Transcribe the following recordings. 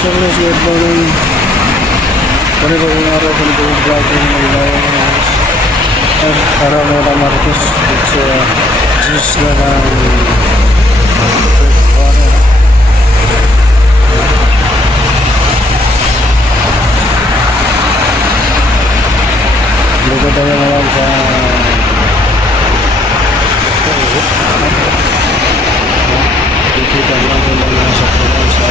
So guys, good morning. Panibagong araw, panibagong vlog ng Maligaya guys. Araw na ng Martes. It's Gis na ng February. Dito tayo ngayon sa Dito natin ang nasa Punan sa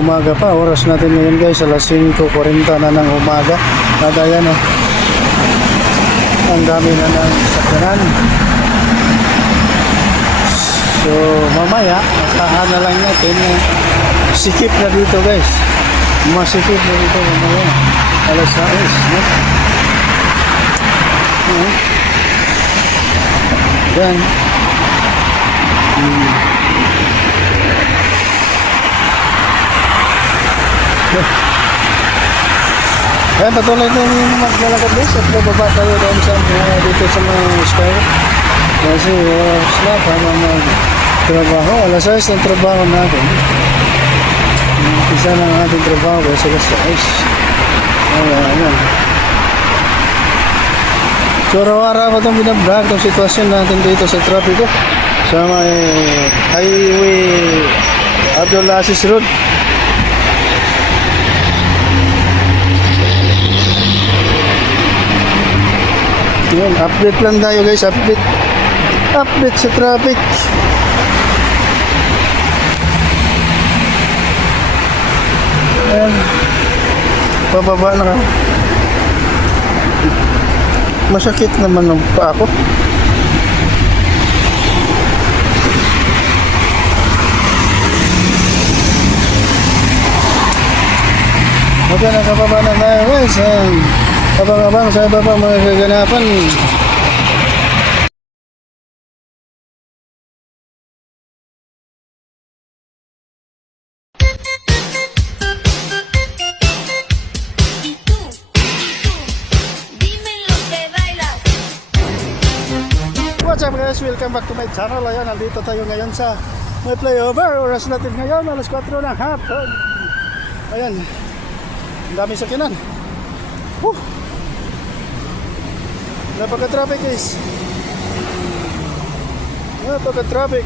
umaga pa, oras natin ngayon guys, alas 5:40 na ng umaga. At ayan ang dami na ng sakyanan. So mamaya asahan na lang natin sikip na dito guys, masikip na dito mamaya alas 6 no? Yan Ayan, patuloy nung maglalakad guys at bababa tayo doon sa dito sa mga sky kasi oras na para magtrabaho. Alas 6 ang trabaho natin. Isa ng ating trabaho guys, alas 6. Ayan. So araw-araw pa itong binabrag itong sitwasyon natin dito sa trapiko sa may highway Abdul Aziz Road. Yun, update lang tayo guys, update sa traffic. Ayan, pababa na ka. Masakit naman ng paa ko. Okay, nakababa na tayo guys. Abang-abang sa iba pa mga kaganapan. What's up guys? Welcome back to my channel. Ayan, nandito tayo ngayon sa may flyover. Oras natin ngayon, alas 4 ng hapon. Ayan, ang dami sakyanan. Napaka-traffic guys. Napaka-traffic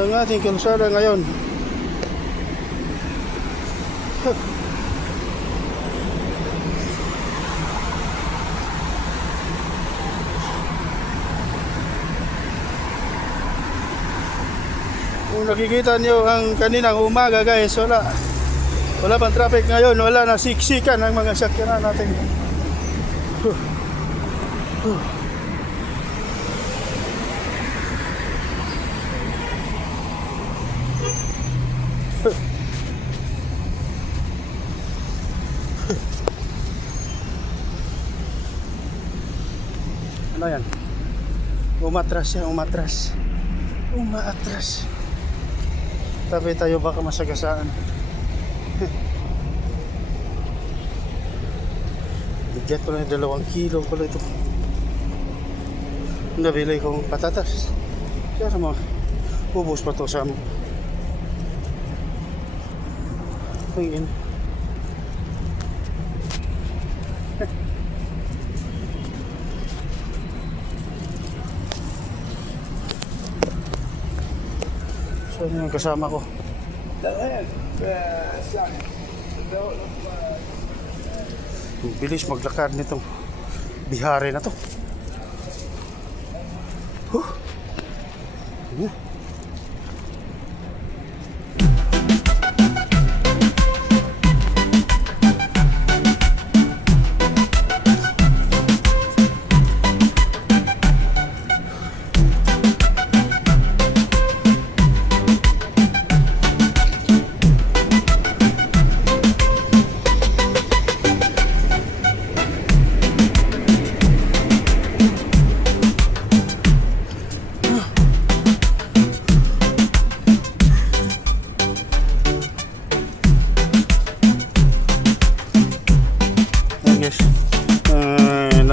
ang ating kalsada ngayon. Kung nakikita nyo ang kaninang umaga guys, wala pang traffic ngayon, wala na siksikan ang mga sakyanan natin. Ano yan? Umatras. Tabi tayo baka masagasaan. Bigat ko na 2 kilo pala ito. Nabili kong patatas. Kaya naman, ubos pa ito sa mo. Tingin. So, yun yung kasama ko. Bilis maglakad nitong bihari na to.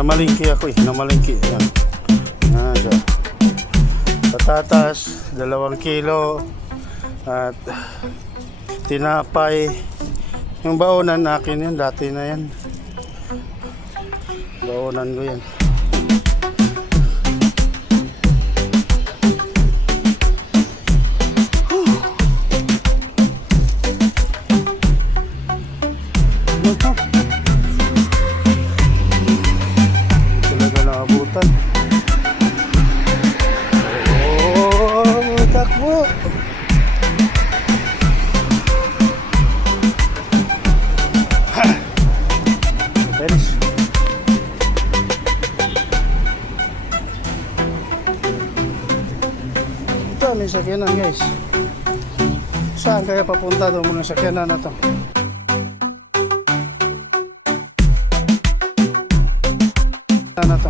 namalingki ako eh. Namalingki. Yan. Yan siya. Patatas, 2 kilo. At tinapay. Yung baonan akin yun. Dati na yan. Baonan ko yan. Talaga naabutan. Oh, takbo. Finish. Ito, may sakyanan guys. Saan kaya papunta doon muna sakyanan na to? Na to.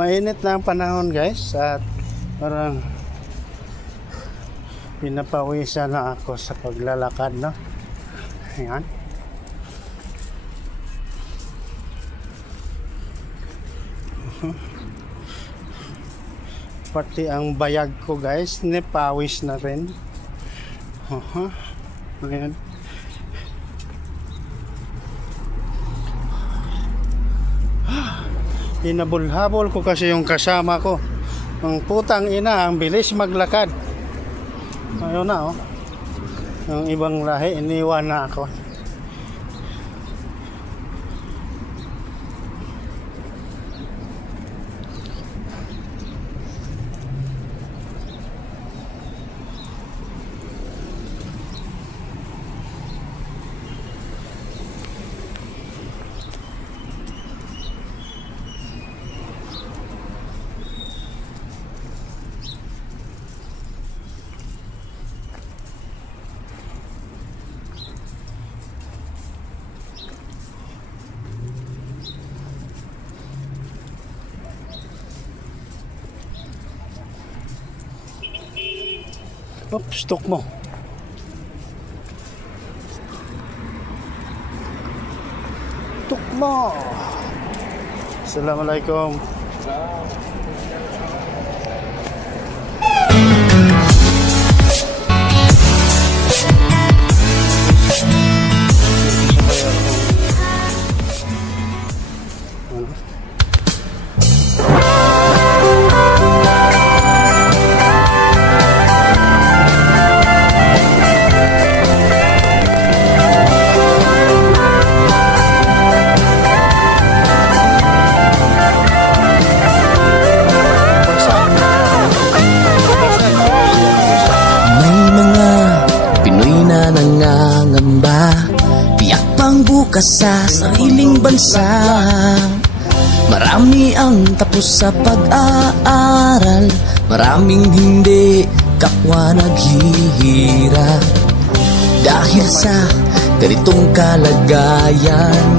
Mainit na ang panahon guys at parang pinapawisan na ako sa paglalakad, no? Ayan. Pati ang bayag ko guys napawis na rin. Ayan. Hinabol-habol ko kasi yung kasama ko. Ang putang ina, ang bilis maglakad. Ayun na oh. Yung ibang lahi, iniwan na ako. Oops, stok mo. Stok mo. Assalamualaikum. Bukas sa sariling bansa. Marami ang tapos sa pag-aaral, maraming hindi kapwa naghihirap. Dahil sa ganitong kalagayan,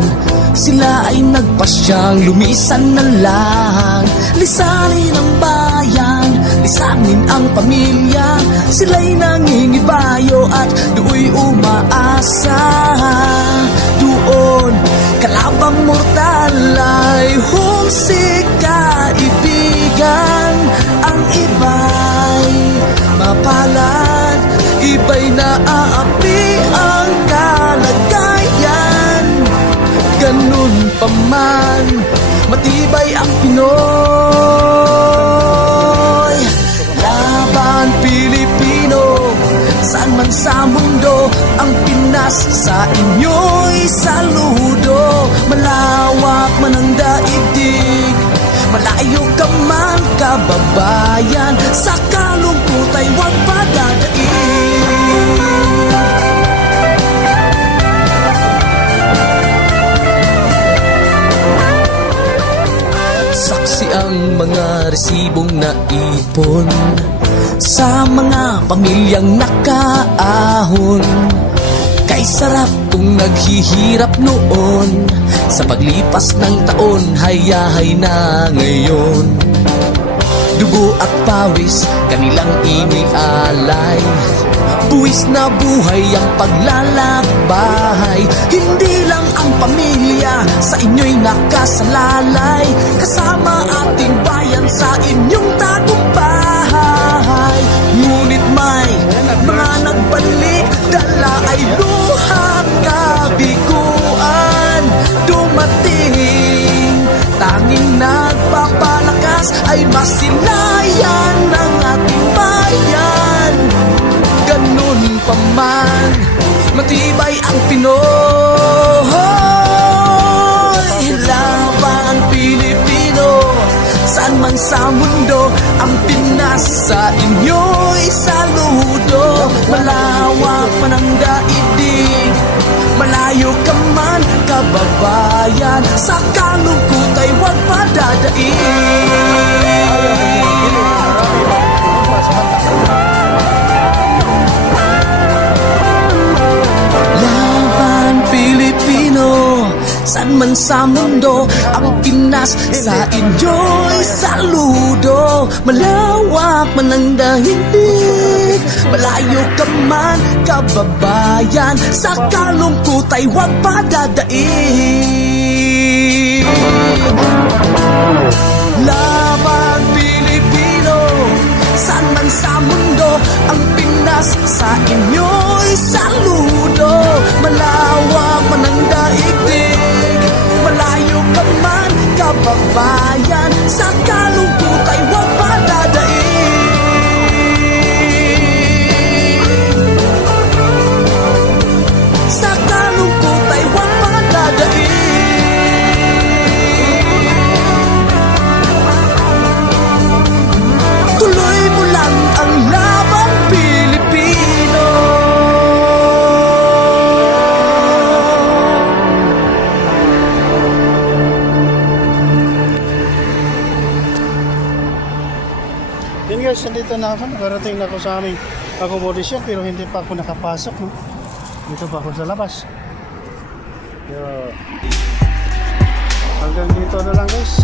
sila ay nagpasyang lumisan na lang. Lisanin ang bayan, lisanin ang pamilya. Sila'y nangingibayo at do'y umaasa. Doon, kalabang mortal ay humsik kaibigan. Ang iba'y mapalad, iba'y naaapi ang kalagayan. Ganun pa man, matibay ang Pinoy. Laban Pilipino, saan man sa mundo, ang Pinas sa inyo'y saludo. Malawak man ang daigdig, malayo ka man kababayan, sa kalungkot ay huwag padadaig. ang mga resibong naipon sa mga pamilyang nakaahon. Kay sarap kung naghihirap noon, sa paglipas ng taon, hayahay na ngayon. Dugo at pawis, kanilang inialay, buwis na buhay ang paglalakbay. Hindi lang ang pamilya sa inyo'y nakasalalay, kasama ating bayan sa inyong tagumpay. Ngunit may mga nagbalik, dala ay luha at kabiguan. Dumating, tanging nagpapalakas ay masilayan ng ating bayan. Ganun pa man, matibay ang Pinoy. Laban Pilipino, saan man sa mundo, ang Pinas sa inyo'y saludo. Malawak man ang daigdig, malayo ka man kababayan, sa kalungkot ay huwag padadaig. Laban Pilipino, saan man sa mundo, ang Pinas sa inyo'y saludo. Malawak man ang daigdig, malayo ka man kababayan, sa kalungkot ay huwag padadaig. Laban Pilipino, saan man sa mundo, ang Pinas sa inyo'y saludo. Malawak man ang daigdig, malayo ka man kababayan, sa kalungkot ay huwag padadaig. Sa kalungkot ay huwag padadaig. Tuloy mo lang ang laban Pilipino. Yun guys, nandito na ako. Nakarating na ako sa aming accommodation, pero hindi pa ako nakapasok. No? Dito pa ako sa labas. Pero hanggang dito na lang guys.